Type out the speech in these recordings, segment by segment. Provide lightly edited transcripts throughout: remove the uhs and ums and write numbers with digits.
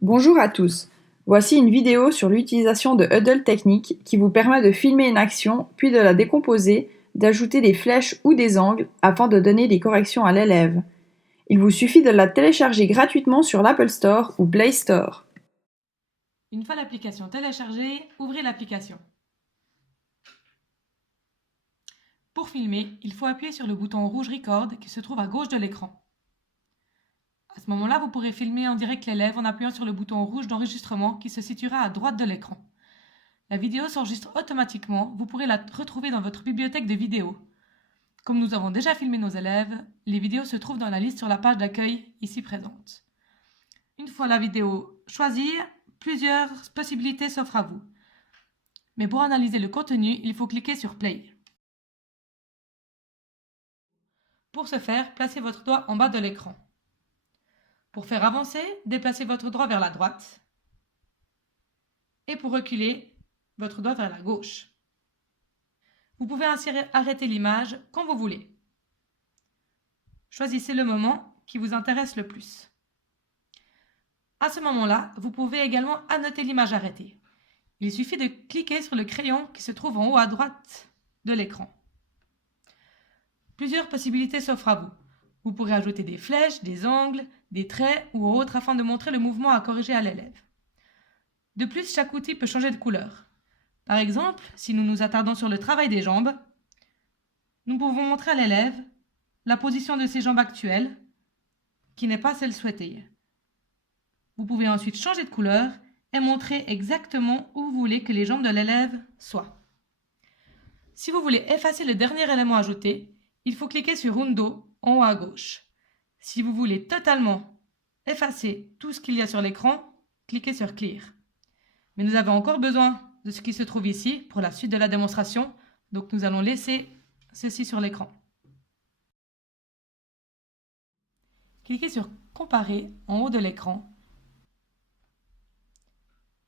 Bonjour à tous. Voici une vidéo sur l'utilisation de Hudl Technique qui vous permet de filmer une action, puis de la décomposer, d'ajouter des flèches ou des angles afin de donner des corrections à l'élève. Il vous suffit de la télécharger gratuitement sur l'Apple Store ou Play Store. Une fois l'application téléchargée, ouvrez l'application. Pour filmer, il faut appuyer sur le bouton rouge Record qui se trouve à gauche de l'écran. À ce moment-là, vous pourrez filmer en direct l'élève en appuyant sur le bouton rouge d'enregistrement qui se situera à droite de l'écran. La vidéo s'enregistre automatiquement, vous pourrez la retrouver dans votre bibliothèque de vidéos. Comme nous avons déjà filmé nos élèves, les vidéos se trouvent dans la liste sur la page d'accueil ici présente. Une fois la vidéo choisie, plusieurs possibilités s'offrent à vous. Mais pour analyser le contenu, il faut cliquer sur Play. Pour ce faire, placez votre doigt en bas de l'écran. Pour faire avancer, déplacez votre doigt vers la droite. Et pour reculer, votre doigt vers la gauche. Vous pouvez ainsi arrêter l'image quand vous voulez. Choisissez le moment qui vous intéresse le plus. À ce moment-là, vous pouvez également annoter l'image arrêtée. Il suffit de cliquer sur le crayon qui se trouve en haut à droite de l'écran. Plusieurs possibilités s'offrent à vous. Vous pourrez ajouter des flèches, des angles, des traits ou autres afin de montrer le mouvement à corriger à l'élève. De plus, chaque outil peut changer de couleur. Par exemple, si nous nous attardons sur le travail des jambes, nous pouvons montrer à l'élève la position de ses jambes actuelles, qui n'est pas celle souhaitée. Vous pouvez ensuite changer de couleur et montrer exactement où vous voulez que les jambes de l'élève soient. Si vous voulez effacer le dernier élément ajouté, il faut cliquer sur Undo en haut à gauche. Si vous voulez totalement effacer tout ce qu'il y a sur l'écran, cliquez sur Clear. Mais nous avons encore besoin de ce qui se trouve ici pour la suite de la démonstration, donc nous allons laisser ceci sur l'écran. Cliquez sur Comparer en haut de l'écran.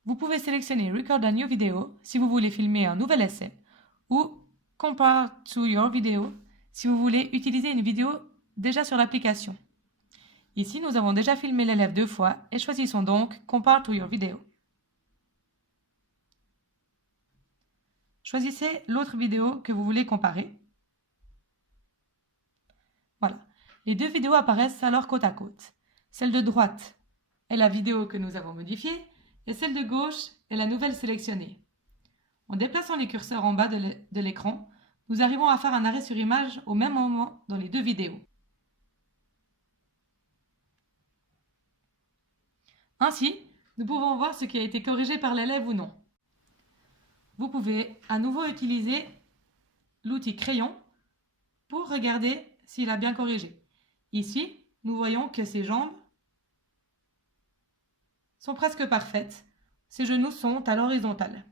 Vous pouvez sélectionner Record a new video si vous voulez filmer un nouvel essai ou Compare to your video si vous voulez utiliser une vidéo déjà sur l'application. Ici, nous avons déjà filmé l'élève 2 fois et choisissons donc Compare to your video. Choisissez l'autre vidéo que vous voulez comparer. Voilà. Les deux vidéos apparaissent alors côte à côte. Celle de droite est la vidéo que nous avons modifiée et celle de gauche est la nouvelle sélectionnée. En déplaçant les curseurs en bas de l'écran, nous arrivons à faire un arrêt sur image au même moment dans les deux vidéos. Ainsi, nous pouvons voir ce qui a été corrigé par l'élève ou non. Vous pouvez à nouveau utiliser l'outil crayon pour regarder s'il a bien corrigé. Ici, nous voyons que ses jambes sont presque parfaites. Ses genoux sont à l'horizontale.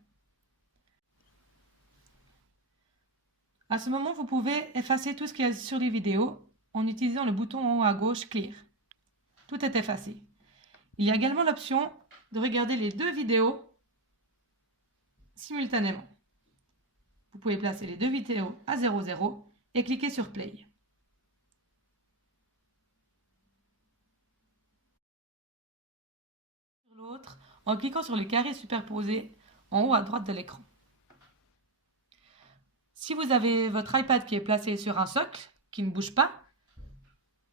À ce moment, vous pouvez effacer tout ce qu'il y a sur les vidéos en utilisant le bouton en haut à gauche Clear. Tout est effacé. Il y a également l'option de regarder les deux vidéos simultanément. Vous pouvez placer les deux vidéos à 0,0 et cliquer sur Play. Sur l'autre en cliquant sur le carré superposé en haut à droite de l'écran. Si vous avez votre iPad qui est placé sur un socle, qui ne bouge pas,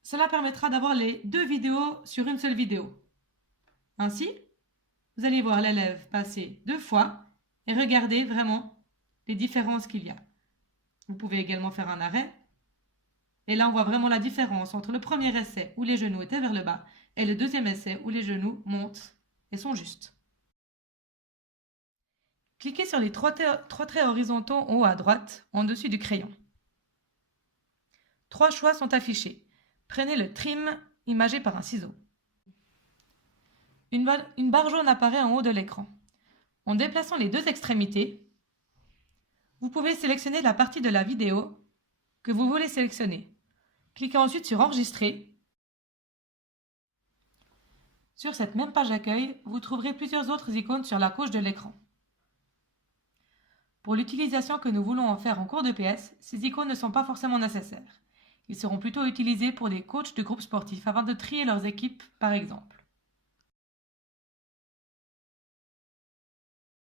cela permettra d'avoir les deux vidéos sur une seule vidéo. Ainsi, vous allez voir l'élève passer 2 fois et regarder vraiment les différences qu'il y a. Vous pouvez également faire un arrêt. Et là, on voit vraiment la différence entre le premier essai où les genoux étaient vers le bas et le deuxième essai où les genoux montent et sont justes. Cliquez sur les trois traits horizontaux en haut à droite, en dessus du crayon. 3 choix sont affichés. Prenez le trim imagé par un ciseau. Une barre jaune apparaît en haut de l'écran. En déplaçant les deux extrémités, vous pouvez sélectionner la partie de la vidéo que vous voulez sélectionner. Cliquez ensuite sur Enregistrer. Sur cette même page d'accueil, vous trouverez plusieurs autres icônes sur la gauche de l'écran. Pour l'utilisation que nous voulons en faire en cours de PS, ces icônes ne sont pas forcément nécessaires. Ils seront plutôt utilisés pour des coachs de groupes sportifs afin de trier leurs équipes, par exemple.